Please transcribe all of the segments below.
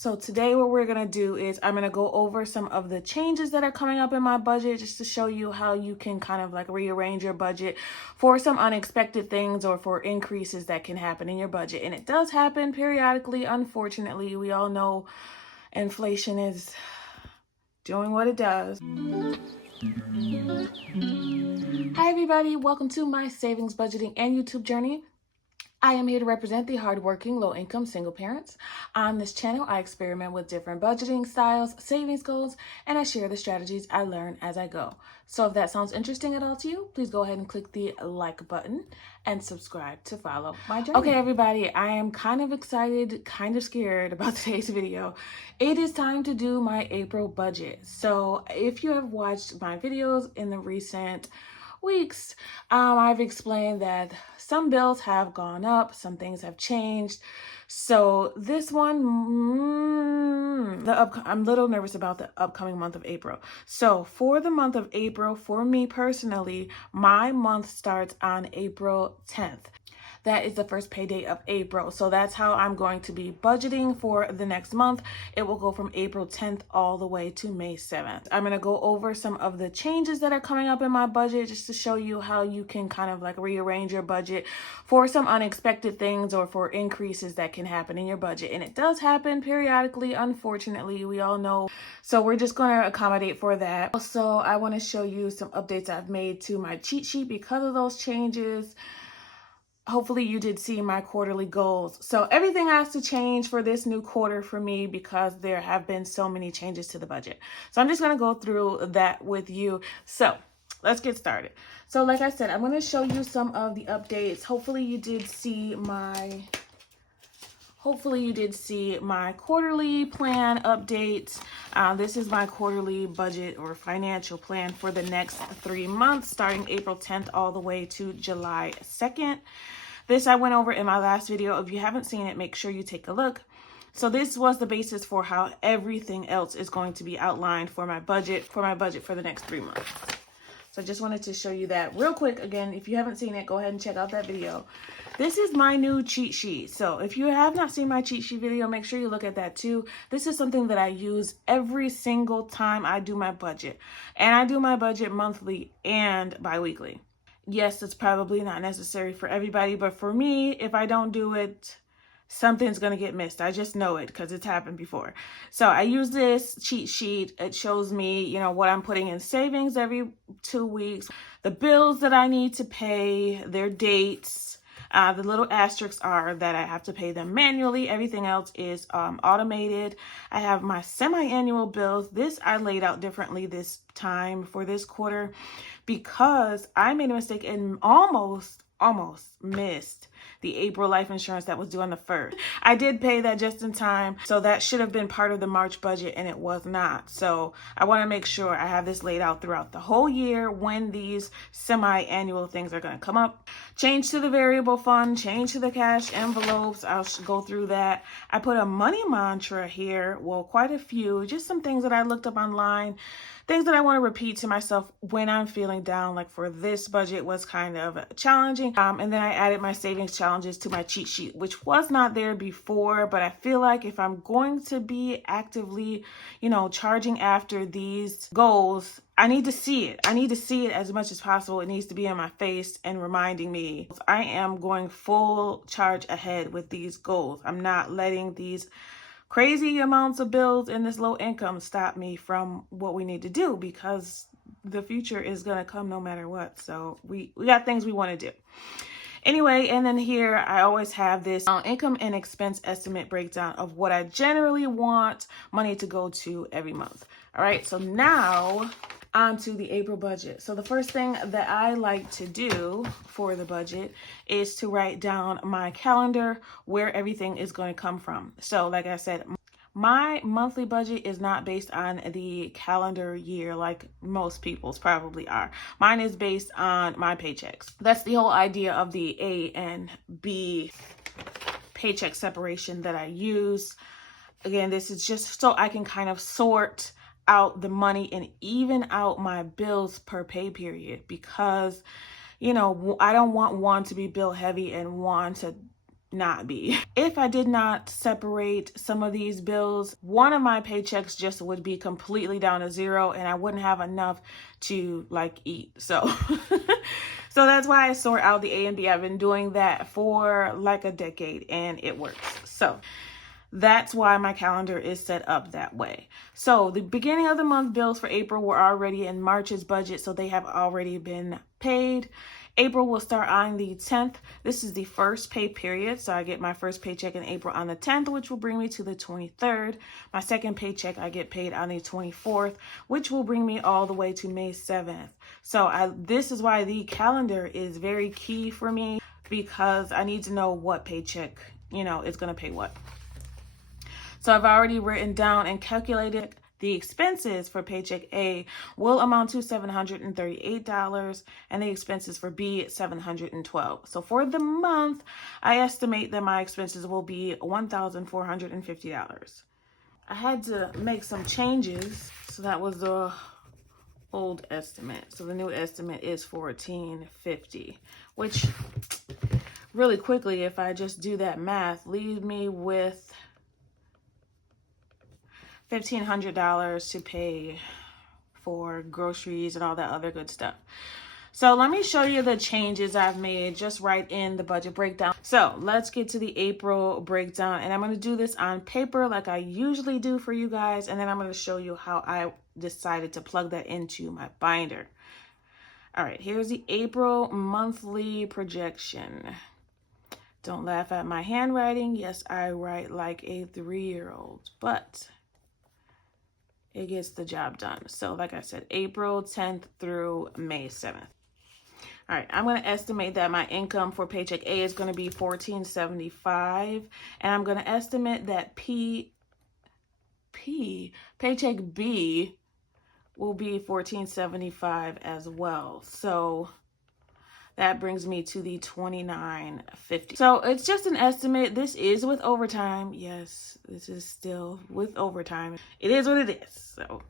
So today what we're going to do is I'm going to go over some of the changes that are coming up in my budget just to show you how you can kind of like rearrange your budget for some unexpected things or for increases that can happen in your budget. And it does happen periodically. Unfortunately, we all know inflation is doing what it does. Hi everybody, welcome to my savings, budgeting, and YouTube journey. I am here to represent the hardworking, low-income single parents. On this channel, I experiment with different budgeting styles, savings goals, and I share the strategies I learn as I go. So if that sounds interesting at all to you, please go ahead and click the like button and subscribe to follow my journey. Okay, everybody, I am kind of excited, kind of scared about today's video. It is time to do my April budget. So if you have watched my videos in the recent weeks, I've explained that some bills have gone up, some things have changed. So this one, I'm a little nervous about the upcoming month of April. So for the month of April, for me personally, my month starts on April 10th. That is the first payday of April. So that's how I'm going to be budgeting for the next month. It will go from April 10th all the way to May 7th. I'm going to go over some of the changes that are coming up in my budget just to show you how you can kind of like rearrange your budget for some unexpected things or for increases that can happen in your budget. And it does happen periodically, unfortunately, we all know. So we're just going to accommodate for that. Also, I want to show you some updates I've made to my cheat sheet because of those changes. Hopefully you did see my quarterly goals. So everything has to change for this new quarter for me because there have been so many changes to the budget. So I'm just going to go through that with you. So let's get started. So like I said, I'm going to show you some of the updates. Hopefully you did see my quarterly plan update. This is my quarterly budget or financial plan for the next 3 months, starting April 10th all the way to July 2nd. This I went over in my last video. If you haven't seen it, make sure you take a look. So this was the basis for how everything else is going to be outlined for my budget for the next 3 months. So I just wanted to show you that real quick. Again, if you haven't seen it, go ahead and check out that video. This is my new cheat sheet. So if you have not seen my cheat sheet video, make sure you look at that too. This is something that I use every single time I do my budget. And I do my budget monthly and bi-weekly. Yes, it's probably not necessary for everybody, but for me, if I don't do it, something's going to get missed. I just know it because it's happened before. So I use this cheat sheet. It shows me, what I'm putting in savings every 2 weeks, the bills that I need to pay, their dates. The little asterisks are that I have to pay them manually. Everything else is automated. I have my semi-annual bills. This I laid out differently this time for this quarter because I made a mistake and almost missed the April life insurance that was due on the 1st. I did pay that just in time, so that should have been part of the March budget and it was not. So I want to make sure I have this laid out throughout the whole year when these semi-annual things are going to come up. Change to the variable fund, change to the cash envelopes. I'll go through that. I put a money mantra here, well, quite a few, just some things that I looked up online. Things that I want to repeat to myself when I'm feeling down, like for this budget was kind of challenging. And then I added my savings challenges to my cheat sheet, which was not there before. But I feel like if I'm going to be actively, charging after these goals, I need to see it. I need to see it as much as possible. It needs to be in my face and reminding me I am going full charge ahead with these goals. I'm not letting these crazy amounts of bills in this low income stop me from what we need to do because the future is going to come no matter what. So we got things we want to do. Anyway, and then here I always have this income and expense estimate breakdown of what I generally want money to go to every month. All right, so now on to the April budget. So the first thing that I like to do for the budget is to write down my calendar where everything is going to come from. So like I said, my monthly budget is not based on the calendar year like most people's probably are. Mine is based on my paychecks. That's the whole idea of the A and B paycheck separation that I use. Again, this is just so I can kind of sort out the money and even out my bills per pay period because, I don't want one to be bill heavy and one to not be. If I did not separate some of these bills, one of my paychecks just would be completely down to zero and I wouldn't have enough to like eat. So so that's why I sort out the A and B. I've been doing that for like a decade and it works. So that's why my calendar is set up that way. So the beginning of the month bills for April were already in March's budget, so they have already been paid. April will start on the 10th. This is the first pay period, so I get my first paycheck in April on the 10th, which will bring me to the 23rd. My second paycheck I get paid on the 24th, which will bring me all the way to May 7th. So this is why the calendar is very key for me, because I need to know what paycheck, is going to pay what. So I've already written down and calculated the expenses for paycheck A will amount to $738 and the expenses for B $712. So for the month, I estimate that my expenses will be $1,450. I had to make some changes. So that was the old estimate. So the new estimate is $1,450, which really quickly, if I just do that math, leaves me with $1,500 to pay for groceries and all that other good stuff. So let me show you the changes I've made just right in the budget breakdown. So let's get to the April breakdown, and I'm going to do this on paper like I usually do for you guys, and then I'm going to show you how I decided to plug that into my binder. All right, here's the April monthly projection. Don't laugh at my handwriting. Yes, I write like a 3-year-old, but it gets the job done. So like I said, April 10th through May 7th. All right, I'm going to estimate that my income for paycheck A is going to be $1,475, and I'm going to estimate that paycheck B will be $1,475 as well. So that brings me to the $2,950. So it's just an estimate. This is with overtime. Yes, this is still with overtime. It is what it is. So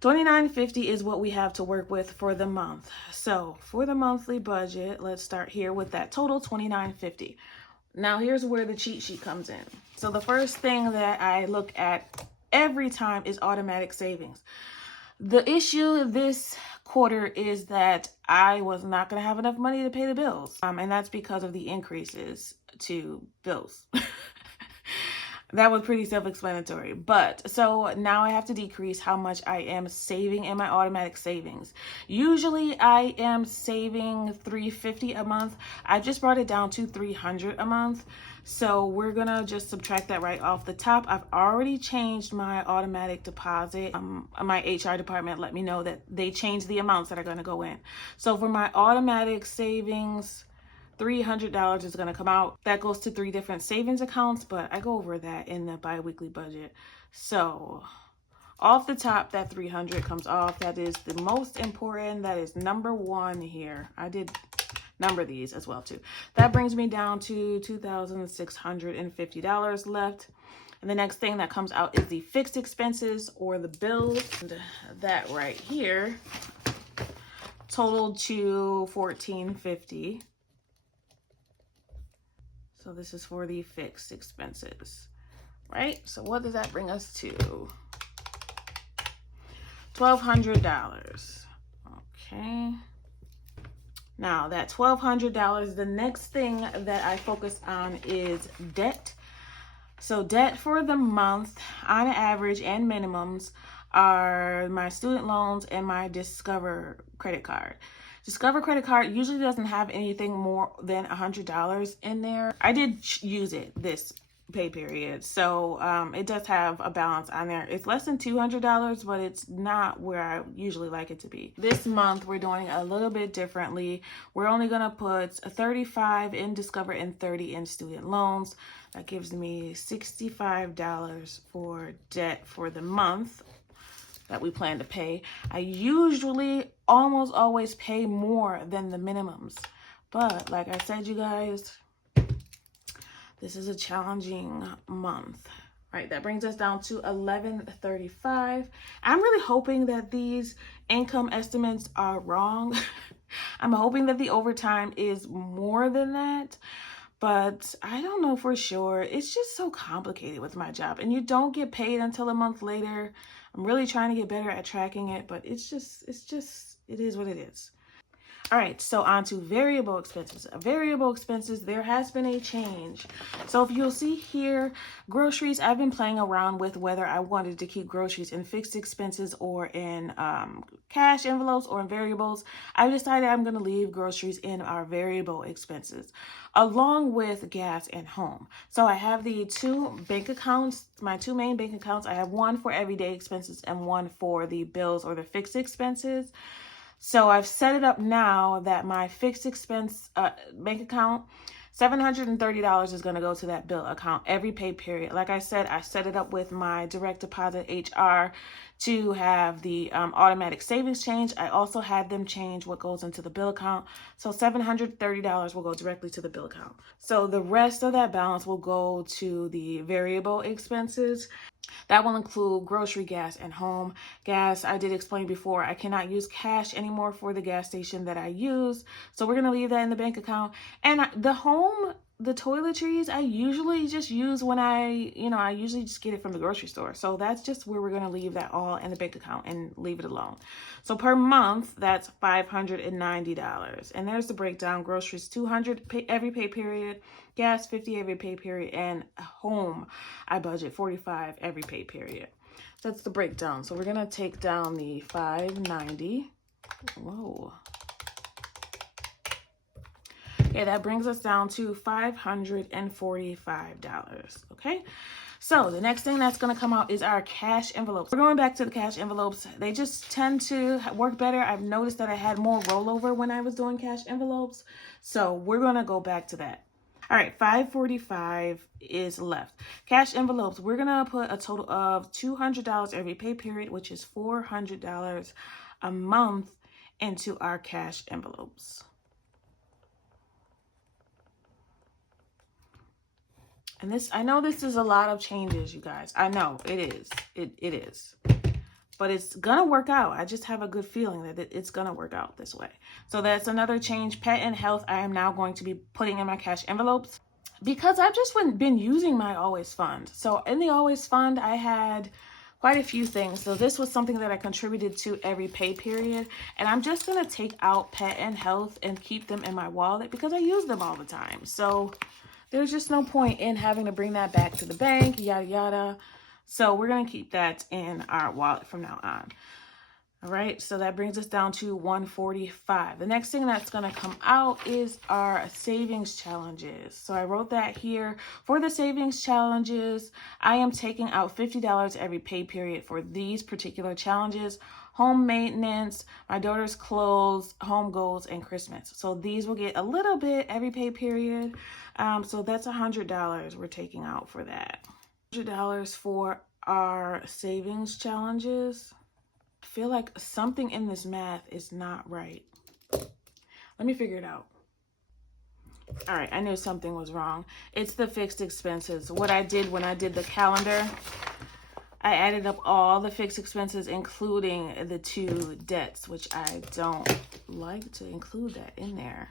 $2,950 is what we have to work with for the month. So for the monthly budget, let's start here with that total $2,950. Now here's where the cheat sheet comes in. So the first thing that I look at every time is automatic savings. The issue this quarter is that I was not going to have enough money to pay the bills. And that's because of the increases to bills. That was pretty self-explanatory. But so now I have to decrease how much I am saving in my automatic savings. Usually I am saving $350 a month. I just brought it down to $300 a month. So we're gonna just subtract that right off the top. I've already changed my automatic deposit. My HR department let me know that they changed the amounts that are gonna go in. So for my automatic savings, $300 is gonna come out. That goes to 3 different savings accounts, but I go over that in the bi-weekly budget. So off the top, that $300 comes off. That is the most important. That is number 1 here. I did number these as well too. That brings me down to $2,650 left. And the next thing that comes out is the fixed expenses or the bills. And that right here totaled to $1,450. So this is for the fixed expenses, right? So what does that bring us to? $1,200. Okay. Now that $1,200, the next thing that I focus on is debt. So debt for the month on average and minimums are my student loans and my Discover credit card. Discover credit card usually doesn't have anything more than $100 in there. I did use it this pay period, so it does have a balance on there. It's less than $200, but it's not where I usually like it to be. This month we're doing a little bit differently. We're only gonna put 35 in Discover and 30 in student loans. That gives me $65 for debt for the month that we plan to pay. I usually almost always pay more than the minimums, but like I said, you guys, this is a challenging month. Right, that brings us down to $1,135. I'm really hoping that these income estimates are wrong. I'm hoping that the overtime is more than that, but I don't know for sure. It's just so complicated with my job, and you don't get paid until a month later. I'm really trying to get better at tracking it, but it is what it is. All right, so on to variable expenses. Variable expenses, there has been a change. So if you'll see here, groceries, I've been playing around with whether I wanted to keep groceries in fixed expenses or in cash envelopes or in variables. I decided I'm going to leave groceries in our variable expenses, along with gas and home. So I have the two bank accounts, my two main bank accounts. I have one for everyday expenses and one for the bills or the fixed expenses. So I've set it up now that my fixed expense bank account, $730 is going to go to that bill account every pay period. Like I said, I set it up with my direct deposit HR to have the automatic savings change. I also had them change what goes into the bill account. So $730 will go directly to the bill account. So the rest of that balance will go to the variable expenses. That will include grocery, gas, and home. Gas, I did explain before, I cannot use cash anymore for the gas station that I use. So we're going to leave that in the bank account. And the home, the toiletries, I usually just use when I usually just get it from the grocery store. So that's just where we're going to leave that all in the bank account and leave it alone. So per month, that's $590. And there's the breakdown. Groceries, $200 every pay period. Gas, $50 every pay period. And home, I budget $45 every pay period. That's the breakdown. So we're going to take down the $590. Whoa. Okay, that brings us down to $545, okay? So the next thing that's going to come out is our cash envelopes. We're going back to the cash envelopes. They just tend to work better. I've noticed that I had more rollover when I was doing cash envelopes. So we're going to go back to that. All right, $545 is left. Cash envelopes, we're going to put a total of $200 every pay period, which is $400 a month into our cash envelopes. And this, I know this is a lot of changes, you guys. I know it is. It is. But it's going to work out. I just have a good feeling that it's going to work out this way. So that's another change. Pet and health, I am now going to be putting in my cash envelopes because I've just been using my Always Fund. So in the Always Fund, I had quite a few things. So this was something that I contributed to every pay period. And I'm just going to take out pet and health and keep them in my wallet because I use them all the time. So there's just no point in having to bring that back to the bank, yada, yada. So we're going to keep that in our wallet from now on. All right, so that brings us down to $145. The next thing that's going to come out is our savings challenges. So I wrote that here. For the savings challenges, I am taking out $50 every pay period for these particular challenges. Home maintenance, my daughter's clothes, home goals, and Christmas. So these will get a little bit every pay period. So that's $100 we're taking out for that. $100 for our savings challenges. I feel like something in this math is not right. Let me figure it out. All right, I knew something was wrong. It's the fixed expenses. What I did when I did the calendar, I added up all the fixed expenses, including the two debts, which I don't like to include that in there.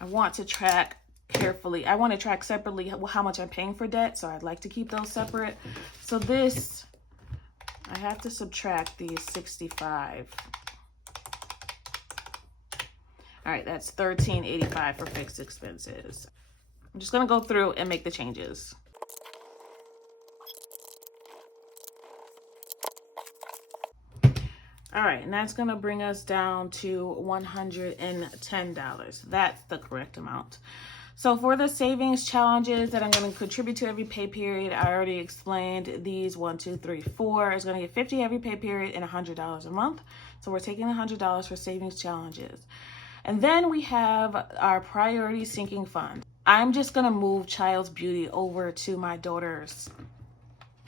I want to track carefully. I want to track separately how much I'm paying for debt, so I'd like to keep those separate. So this, I have to subtract these 65. All right, that's $13.85 for fixed expenses. I'm just going to go through and make the changes. All right, and that's going to bring us down to $110. That's the correct amount. So for the savings challenges that I'm going to contribute to every pay period, I already explained these 1, 2, 3, 4 is going to get $50 every pay period and $100 a month. So we're taking $100 for savings challenges. And then we have our priority sinking fund. I'm just going to move Child's Beauty over to my daughter's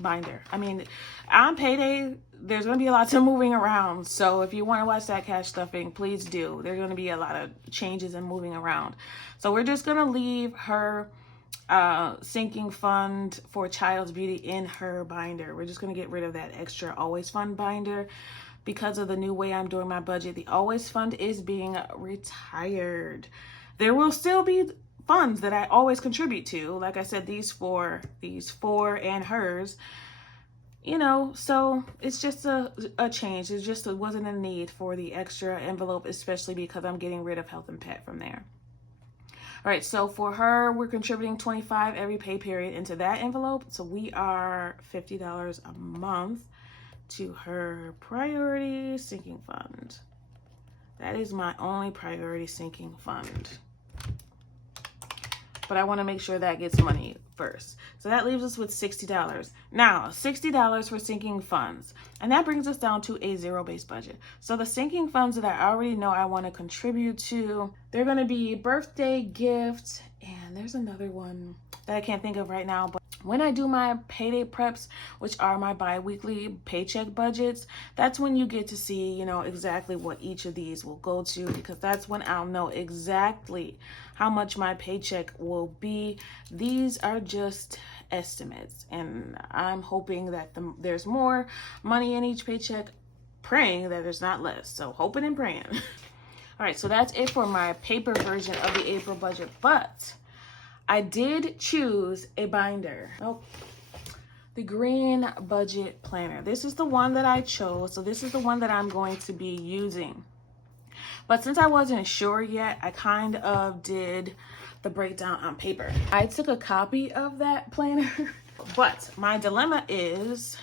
binder. I mean, on payday, there's going to be a lot of moving around. So if you want to watch that cash stuffing, please do. There's going to be a lot of changes and moving around. So we're just going to leave her sinking fund for Child's Beauty in her binder. We're just going to get rid of that extra Always Fund binder because of the new way I'm doing my budget. The Always Fund is being retired. There will still be funds that I always contribute to. Like I said, these four and hers, you know, so it's just a change. It just wasn't a need for the extra envelope, especially because I'm getting rid of health and pet from there. All right, so for her, we're contributing $25 every pay period into that envelope. So we are $50 a month to her priority sinking fund. That is my only priority sinking fund. But I want to make sure that gets money first. So that leaves us with $60. Now, $60 for sinking funds. And that brings us down to a zero-based budget. So the sinking funds that I already know I want to contribute to, they're going to be birthday gift, and there's another one that I can't think of right now, but when I do my payday preps, which are my bi-weekly paycheck budgets, that's when you get to see, you know, exactly what each of these will go to, because that's when I'll know exactly how much my paycheck will be. These are just estimates, and I'm hoping that there's more money in each paycheck, praying that there's not less. So hoping and praying. All right, so that's it for my paper version of the April budget, but I did choose a binder. Oh, the green budget planner. This is the one that I chose. So this is the one that I'm going to be using. But since I wasn't sure yet, I kind of did the breakdown on paper. I took a copy of that planner, but my dilemma is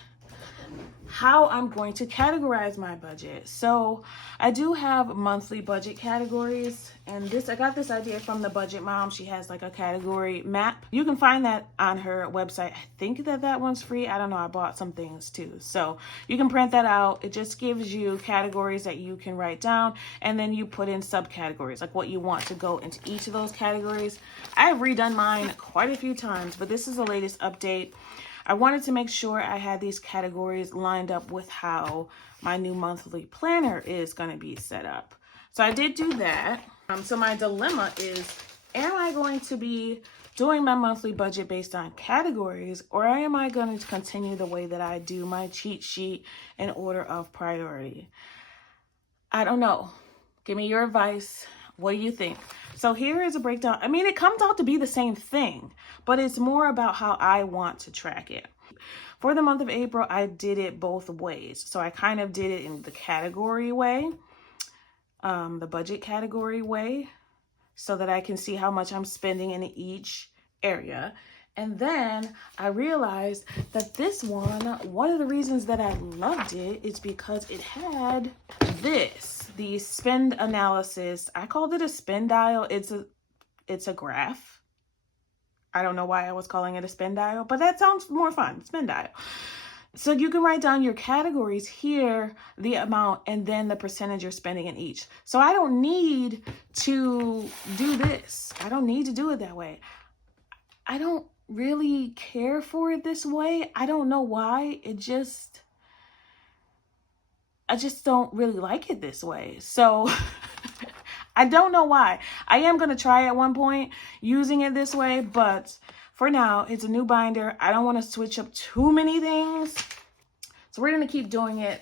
how I'm going to categorize my budget. So I do have monthly budget categories, and I got this idea from the Budget Mom. She has like a category map. You can find that on her website. I think that one's free. I don't know. I bought some things too. So you can print that out. It just gives you categories that you can write down, and then you put in subcategories, like what you want to go into each of those categories. I've redone mine quite a few times, but this is the latest update. I wanted to make sure I had these categories lined up with how my new monthly planner is going to be set up. So I did do that. So my dilemma is, am I going to be doing my monthly budget based on categories, or am I going to continue the way that I do my cheat sheet in order of priority? I don't know. Give me your advice. What do you think? So here is a breakdown. I mean, it comes out to be the same thing, but it's more about how I want to track it. For the month of April, I did it both ways. So I kind of did it in the category way, the budget category way, so that I can see how much I'm spending in each area. And then I realized that this one of the reasons that I loved it is because it had the spend analysis. I called it a spend dial. It's a graph. I don't know why I was calling it a spend dial, but that sounds more fun, spend dial. So you can write down your categories here, the amount, and then the percentage you're spending in each. So I don't need to do this. I don't need to do it that way. I don't really care for it this way. I don't know why. I just don't really like it this way. So I don't know why. I am going to try at one point using it this way, but for now, it's a new binder. I don't want to switch up too many things. So we're going to keep doing it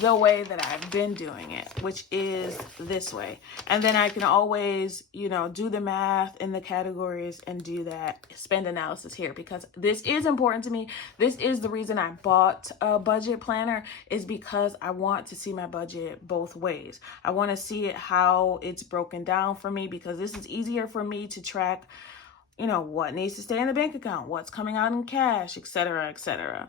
the way that I've been doing it, which is this way. And then I can always, you know, do the math in the categories and do that spend analysis here, because this is important to me. This is the reason I bought a budget planner, is because I want to see my budget both ways. I want to see it how it's broken down for me, because this is easier for me to track, you know, what needs to stay in the bank account, what's coming out in cash, etc., etc.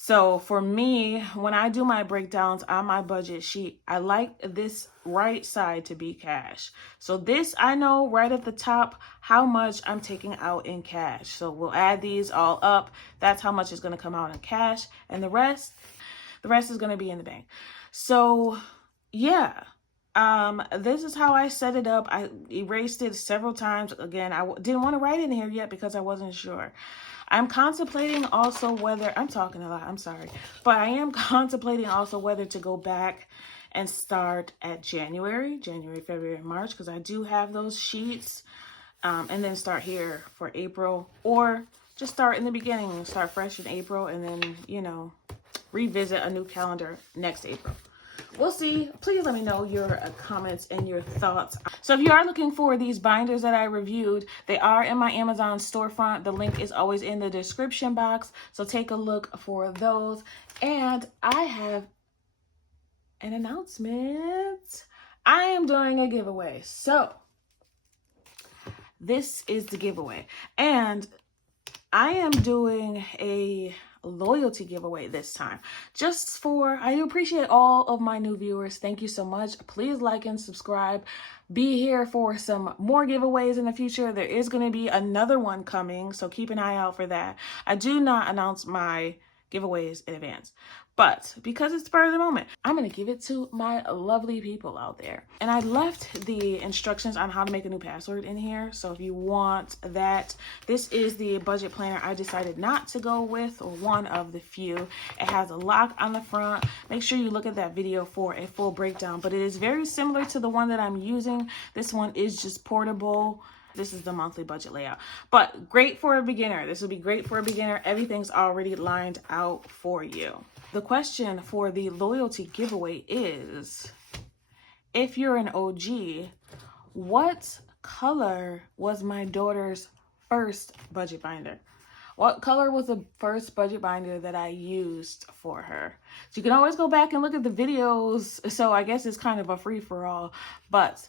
So for me, when I do my breakdowns on my budget sheet, I like this right side to be cash. So this, I know right at the top how much I'm taking out in cash. So we'll add these all up. That's how much is going to come out in cash. And the rest is going to be in the bank. So yeah. This is how I set it up. I erased it several times. Again, I didn't want to write it in here yet because I wasn't sure. I'm contemplating also whether, I'm talking a lot, I'm sorry, but I am contemplating also whether to go back and start at January, February, March, because I do have those sheets, and then start here for April, or just start in the beginning, start fresh in April, and then, you know, revisit a new calendar next April. we'll see. Please let me know your comments and your thoughts. So if you are looking for these binders that I reviewed, they are in my Amazon storefront. The link is always in the description box, so take a look for those. And I have an announcement. I am doing a giveaway. So this is the giveaway. And I am doing a loyalty giveaway this time. I appreciate all of my new viewers. Thank you so much. Please like and subscribe. Be here for some more giveaways in the future. There is going to be another one coming, so keep an eye out for that. I do not announce my giveaways in advance, but because it's spur of the moment, I'm going to give it to my lovely people out there. And I left the instructions on how to make a new password in here, so if you want that, this is the budget planner I decided not to go with, or one of the few. It has a lock on the front. Make sure you look at that video for a full breakdown, but it is very similar to the one that I'm using. This one is just portable. This is the monthly budget layout, but great for a beginner. This will be great for a beginner. Everything's already lined out for you. The question for the loyalty giveaway is, if you're an OG, what color was my daughter's first budget binder? What color was the first budget binder that I used for her? So you can always go back and look at the videos. So I guess it's kind of a free-for-all, but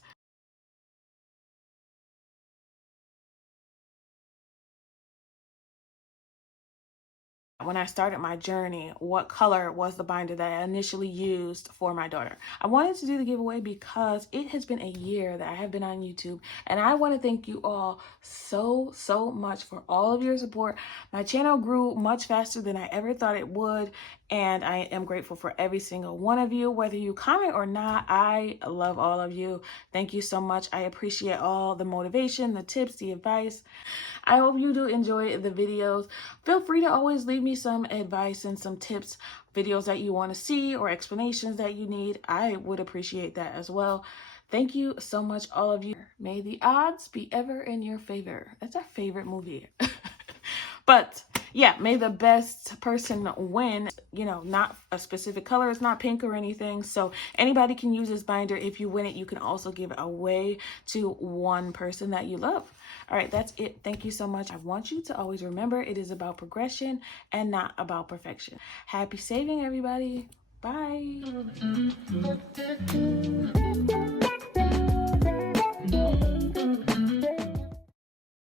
when I started my journey, what color was the binder that I initially used for my daughter? I wanted to do the giveaway because it has been a year that I have been on YouTube, and I want to thank you all so much for all of your support. My channel grew much faster than I ever thought it would, and I am grateful for every single one of you. Whether you comment or not, I love all of you. Thank you so much. I appreciate all the motivation, the tips, the advice. I hope you do enjoy the videos. Feel free to always leave me some advice and some tips, videos that you want to see or explanations that you need. I would appreciate that as well. Thank you so much, all of you. May the odds be ever in your favor. That's our favorite movie. But yeah, may the best person win. You know, not a specific color. It's not pink or anything. So anybody can use this binder. If you win it, you can also give it away to one person that you love. All right, that's it. Thank you so much. I want you to always remember it is about progression and not about perfection. Happy saving, everybody. Bye.